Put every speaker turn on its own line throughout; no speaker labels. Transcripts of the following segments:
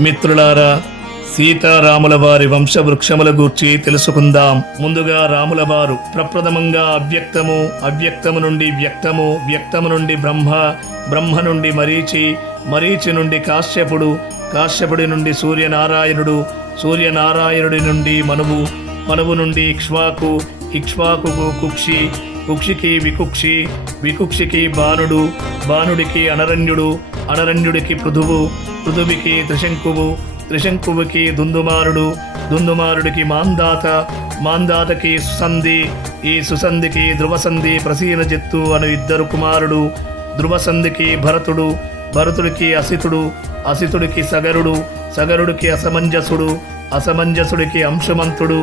మిత్రులారా సీతారాముల వారి వంశవృక్షముల గూర్చి తెలుసుకుందాం. ముందుగా రాముల వారు ప్రప్రథమంగా అవ్యక్తము అవ్యక్తము నుండి వ్యక్తము వ్యక్తము నుండి బ్రహ్మ బ్రహ్మ నుండి మరీచి మరీచి నుండి కాశ్యపుడు కాశ్యపుడి నుండి సూర్యనారాయణుడు సూర్యనారాయణుడి నుండి మనువు మనువు నుండి ఇక్ష్వాకు ఇక్ష్వాకుకు కుక్షి కుక్షికి వికుక్షి వికుక్షికి బాణుడు బాణుడికి అనరణ్యుడు అనరణ్యుడికి పృథువు పృథువికి త్రిశంకువు త్రిశంకువుకి దుందుమారుడు దుందుమారుడికి మాందాత మాందాతకి సుసంధి ఈ సుసంధికి ధ్రువసంధి ప్రసీనజిత్తు అను ఇద్దరు కుమారుడు ధ్రువసంధికి భరతుడు భరతుడికి అసితుడు అసితుడికి సగరుడు సగరుడికి అసమంజసుడు అసమంజసుడికి అంశుమంతుడు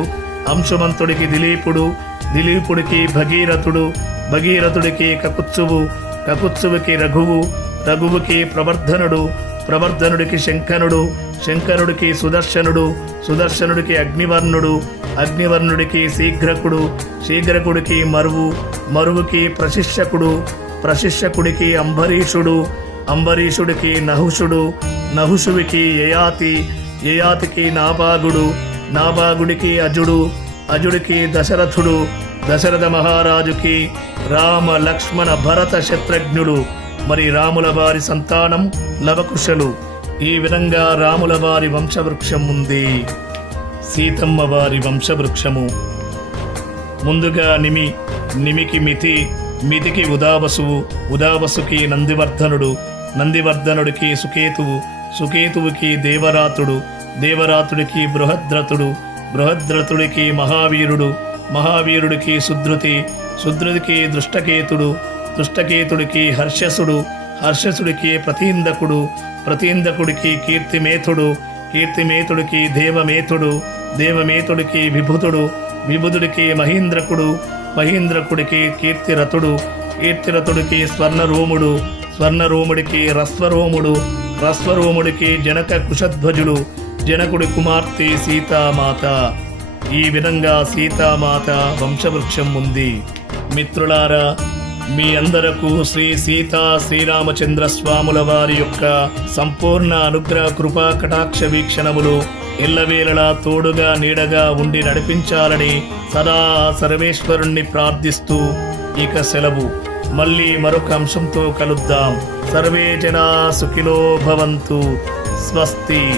అంశుమంతుడికి దిలీపుడు దిలీపుడికి భగీరథుడు భగీరథుడికి కకుత్సువు కకుత్సువుకి రఘువు రఘువుకి ప్రవర్ధనుడు ప్రవర్ధనుడికి శంకనుడు శంకరుడికి సుదర్శనుడు సుదర్శనుడికి అగ్నివర్ణుడు అగ్నివర్ణుడికి శీఘ్రకుడు శీఘ్రకుడికి మరువు మరువుకి ప్రశిక్షకుడు ప్రశిష్యకుడికి అంబరీషుడు అంబరీషుడికి నహుషుడు నహుషుడికి యయాతి యయాతికి నాభాగుడు నాభాగుడికి అజుడు అజుడికి దశరథుడు దశరథ మహారాజుకి రామ లక్ష్మణ భరత శత్రుఘ్నుడు మరి రాముల వారి సంతానం లవకుశలు ఈ విధంగా రాముల వారి వంశవృక్షం ఉంది. సీతమ్మ వారి వంశవృక్షము. ముందుగా నిమి నిమికి మితి మితికి ఉదావసువు ఉదావసుకి నందివర్ధనుడు నందివర్ధనుడికి సుకేతువు సుకేతువుకి దేవరాతుడు దేవరాతుడికి బృహద్రతుడు బృహద్రతుడికి మహావీరుడు మహావీరుడికి సుధృతి సుధృతికి దృష్టకేతుడు దుష్టకేతుడికి హర్షసుడు హర్షసుడికి ప్రతీందకుడు ప్రతీందకుడికి కీర్తిమేతుడు కీర్తిమేతుడికి దేవమేతుడు దేవమేతుడికి విభుతుడు విభుతుడికి మహీంద్రకుడు మహీంద్రకుడికి కీర్తిరథుడు కీర్తిరథుడికి స్వర్ణరోముడు స్వర్ణరోముడికి రస్వరోముడు రస్వరోముడికి జనక కుశధ్వజుడు జనకుడి కుమార్తె సీతామాత. ఈ విధంగా సీతామాత వంశవృక్షం ఉంది. మిత్రులారా మీ అందరకు శ్రీ సీతా శ్రీరామచంద్ర స్వాముల వారి యొక్క సంపూర్ణ అనుగ్రహ కృపా కటాక్ష వీక్షణములు ఎల్లవేళలా తోడుగా నీడగా ఉండి నడిపించాలని సదా సర్వేశ్వరుణ్ణి ప్రార్థిస్తూ ఇక సెలవు. మళ్ళీ మరొక అంశంతో కలుద్దాం. సర్వే జనా సుఖిలో భవంతు. స్వస్తి.